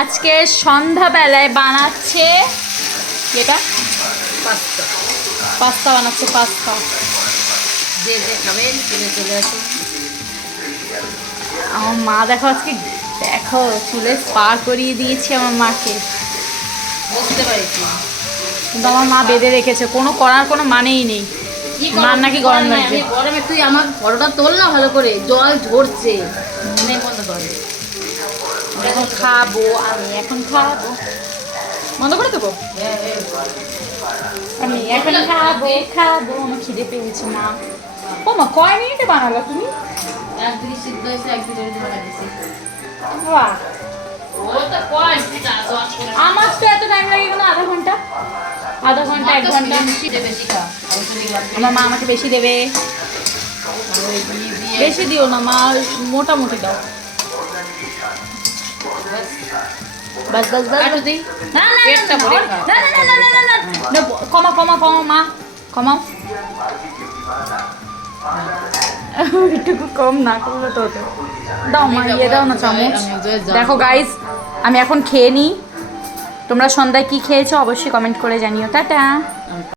আজকে সন্ধ্যাবেলায় বানাচ্ছে এটা পাস্তা বানাচ্ছে পাস্তা। যে খাবেন চলে আসুন। আমার মা দেখো আজকে দেখো চুলে স্পা করিয়ে দিয়েছি আমার মাকে, বুঝতে পারছি। কিন্তু আমার মা বেঁধে রেখেছে, কোনো করার কোনো মানেই নেই। মার নাকি গরম লাগছে। গরমে তুই আমার ফটোটা তোল না ভালো করে, জল ঝরছে। বন্ধ করে এখন খাবো, আমি এখন খাবো, বন্ধ করে দেবো। আমি এখন খাবো খাবো, আমার খিদে পেয়েছে মা। ও মা কয় মিনিটে বানালো তুমি? একদিকে সিদ্ধ হয়েছে, একদিকে বানাইছি। বাহ, ও তো কয় আমার তো এত টাইম লাগে কেন? আধা ঘন্টা 1 ঘন্টা। বেশি খা। আমার মা আমাকে বেশি দেবে। বেশি দিও না মা, মোটামুটি দাও। বাস বাস বাস। কাটু দিই। না না পেটটা ভরে খা। না না না না না না, কমাও কমাও কমাও মা, কমাও। একটু কম না করলে তো হতো। দাও মা, ইয়ে দাও না চামচ। দেখো গাইস, আমি এখন খেয়ে নিই। তোমরা সন্ধ্যায় কি খেয়েছো অবশ্যই কমেন্ট করে জানিও। টাটা।